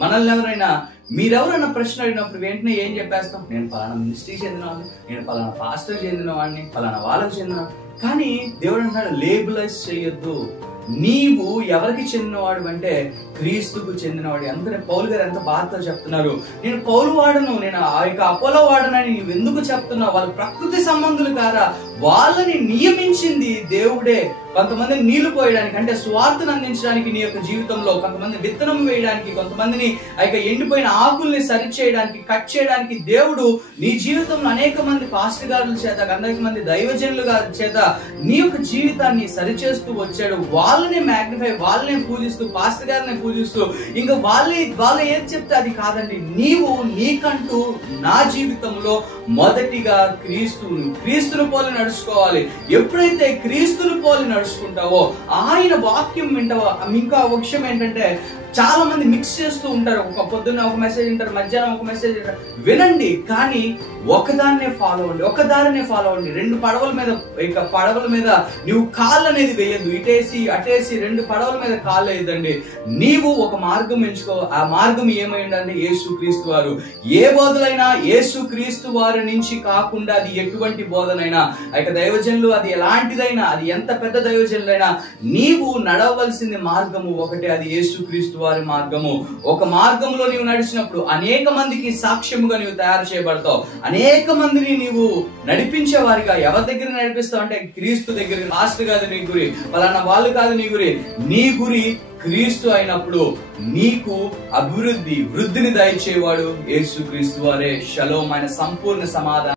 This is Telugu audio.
మనల్ని ఎవరైనా మీరెవరన్నా ప్రశ్న అడిగినప్పుడు వెంటనే ఏం చెప్పేస్తాం? నేను పలానా మినిస్ట్రీకి చెందినవాడిని, నేను పలానా పాస్టర్ చెందిన వాడిని, పలానా వాళ్ళకి చెందిన. కానీ దేవుడు అంటాడు లేబులైజ్ చేయొద్దు. నీవు ఎవరికి చెందినవాడు అంటే క్రీస్తుకు చెందినవాడు. అందుకనే పౌలు గారు ఎంత బాధతో చెప్తున్నారు, నేను పౌలు వాడను, నేను ఆ యొక్క అపోలో వాడనని నువ్వు ఎందుకు చెప్తున్నావు? వాళ్ళ ప్రకృతి సంబంధులు కారా, వాళ్ళని నియమించింది దేవుడే. కొంతమందిని నీళ్లు పోయడానికి అంటే స్వార్థను అందించడానికి నీ యొక్క జీవితంలో, కొంతమంది విత్తనం వేయడానికి, కొంతమందిని ఆ యొక్క ఎండిపోయిన ఆకుల్ని సరి చేయడానికి, కట్ చేయడానికి దేవుడు నీ జీవితంలో అనేక మంది పాస్టర్ గారుల చేత, అనేక మంది దైవజనుల చేత నీ యొక్క జీవితాన్ని సరిచేస్తూ వచ్చాడు. వాళ్ళని మ్యాగ్నిఫై, వాళ్ళని పూజిస్తూ, పాస్టర్ గారిని పూజిస్తూ, ఇంకా వాళ్ళు ఏది చెప్తే అది కాదండి. నీవు నీకంటూ నా జీవితంలో మొదటిగా క్రీస్తును పోలి నడుచుకోవాలి. ఎప్పుడైతే క్రీస్తును పోలి నడుచుకుంటావో, ఆయన వాక్యం వింటావో. ఇంకా ఒక విషయం ఏంటంటే, చాలా మంది మిక్స్ చేస్తూ ఉంటారు. ఒక పొద్దున్న ఒక మెసేజ్ వింటారు, మధ్యాహ్నం ఒక మెసేజ్ వింటారు. వినండి, కానీ ఒకదాన్నే ఫాలో అవ్వండి, ఒకదారినే ఫాలో అవ్వండి. రెండు పడవల మీద, ఇక పడవల మీద నీవు కాళ్ళు అనేది వేయద్దు. ఇటేసి అటేసి రెండు పడవల మీద కాళ్ళు వేయద్దండి. నీవు ఒక మార్గం ఎంచుకో. ఆ మార్గం ఏమైందంటే యేసు క్రీస్తు వారు. ఏ బోధలైనా యేసు క్రీస్తు వారి నుంచి కాకుండా అది ఎటువంటి బోధనైనా, ఇక దైవజనులు అది ఎలాంటిదైనా, అది ఎంత పెద్ద దైవజనులైనా, నీవు నడవలసింది మార్గము ఒకటే, అది యేసు క్రీస్తు వారి మార్గము. ఒక మార్గంలో నీవు నడిచినప్పుడు అనేక మందికి సాక్ష్యముగా నీవు తయారు చేయబడతావు. అనేక మందిని నీవు నడిపించే వారిగా. ఎవరి దగ్గర నడిపిస్తావు అంటే క్రీస్తు దగ్గర. మాస్టర్ కాదు నీ గురి, పలానా వాళ్ళు కాదు నీ గురి. నీ గురి క్రీస్తు అయినప్పుడు నీకు వృద్ధిని దయచేవాడు యేసు క్రీస్తు వారే. షలోమ్, ఆయన సంపూర్ణ సమాధానం.